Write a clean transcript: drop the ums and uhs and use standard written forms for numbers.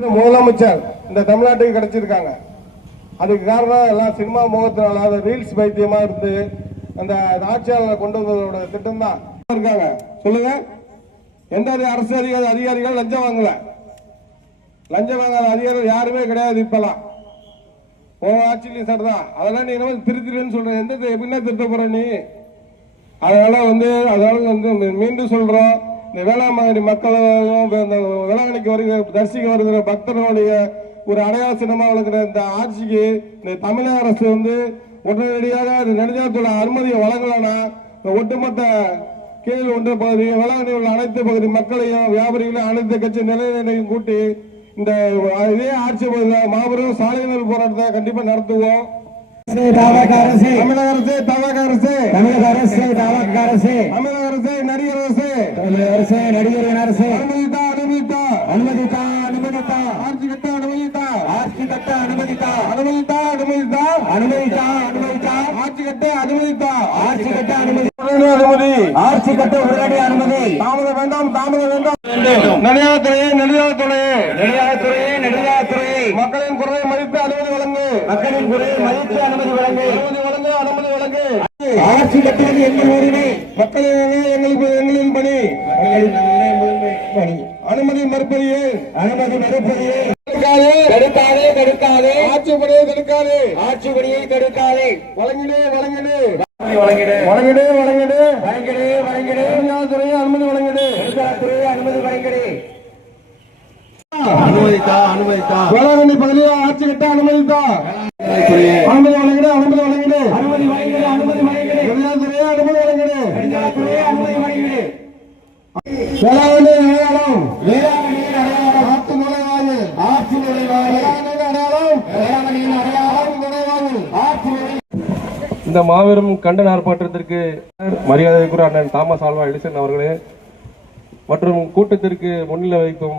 முதலமைச்சர் இந்த தமிழ்நாட்டுக்கு கிடைச்சிருக்காங்க. அதுக்கு காரணம் எல்லாம் சினிமா முகத்தினால அந்த ரீல்ஸ் பைத்தியமா இருந்து அந்த ஆட்சியாளரை கொண்டு வந்ததோட திட்டம் தான் இருக்காங்க. சொல்லுங்க, எந்த அரசு அதிகாரிகள் லஞ்சம் வாங்கல? லஞ்சம் வாங்காத அதிகாரிகள் யாருமே கிடையாது. இப்பெல்லாம் ஆட்சியிலையும் சார் தான். அதெல்லாம் நீ திருத்திருன்னு சொல்ற, எந்த எப்படின்னா திருத்த போற நீ? அதனால மீண்டும் சொல்றோம், இந்த வேளாண்மை மக்களும் வேளாங்கண்ணிக்கு வருகிற தரிசிக்க வருகிற பக்தர்களுடைய ஒரு அடையாள சின்னமா வழங்குற இந்த ஆட்சிக்கு இந்த தமிழக அரசு உடனடியாக நெடுஞ்சாலைத்துறை அனுமதியை வழங்கலன்னா ஒட்டுமொத்த கீழ் ஒன்ற பகுதி வேளாங்கண்ணி உள்ள அனைத்து பகுதி மக்களையும் வியாபாரிகளையும் அனைத்து கட்சி நிலையிலையும் கூட்டி இந்த இதே ஆட்சி பகுதியில் மாபெரும் சாலையினர் போராட்டத்தை கண்டிப்பா நடத்துவோம். தமிழக அரசு, தமிழக அரசு, தமிழக அரசு, தமிழக அரசு, தமிழக அரசு, நடிகர் அரசு, தமிழக அரசு, நடிகரின் அரசு, அனுமதித்தா அனுமதித்தா அனுமதித்தா அனுமதித்தா ஆட்சி கட்ட அனுமதித்தா ஆட்சி கட்ட அனுமதித்தா அனுமதித்தா அனுமதித்தா அனுமதித்தா அனுமதித்தா ஆட்சி கட்ட அனுமதித்தா ஆட்சி கட்ட அனுமதி அனுமதி ஆட்சி கட்ட உடனடி அனுமதி. தாமதம் வேண்டாம், தாமதம் வேண்டாம். நெடுஞ்சாலைத்துறையே, நெடுஞ்சாலைத்துறையே, நெடுஞ்சாலைத்துறையே, நெடுஞ்சாலைத்துறையே, மக்களின் குரலை மதித்து அனுமதி வழங்கு, மக்களின் குரலை மதித்து அனுமதி வழங்கு, அனுமதி வழங்கு, அனுமதி வழங்கு. ஆட்சி கட்டுவது எங்கள் உரிமை, எங்களின் பணி, அனுமதி மறுப்பதையே, அனுமதி மறுப்பதையே தடுக்காதே, தடுக்காதே, ஆட்சிப்படியை தடுக்காதே, ஆட்சிப்படியை தடுக்காதே, வழங்கிடு, வழங்கிடு, வழங்கிடு, வழங்கிடு, வழங்கிடு, வழங்கிடு, வழங்கிடு, துறையை அனுமதி வழங்கிடு, துறையை அனுமதி வழங்கிடு. அனுமதித்தா, அனுமதித்தா, வேளாங்கண்ணி பகுதியை ஆட்சி கட்ட அனுமதித்தா, அனுமதி வழங்கிடு, அனுமதி வழங்கிடு, அனுமதி வழங்கிடு, அனுமதி வழங்கிடு, துறையை அனுமதி வழங்கிடு, துறையை அனுமதி வழங்கிடு. வேளாங்கண்ணி அடையாளம், வேளாங்கண்ணியின் அடையாளம், ஆற்று நுழைவாயில், ஆற்று நுழைவாயில், அடையாளம், வேளாங்கண்ணியின் அடையாளம், நுழைவாயில், ஆற்று நுழை. இந்த மாபெரும் கண்டன ஆர்ப்பாட்டத்திற்கு மரியாதைக்குரிய அண்ணன் தாமஸ் ஆல்வா எடிசன் அவர்களே மற்றும் கூட்டத்திற்கு முன்னிலை வைக்கும்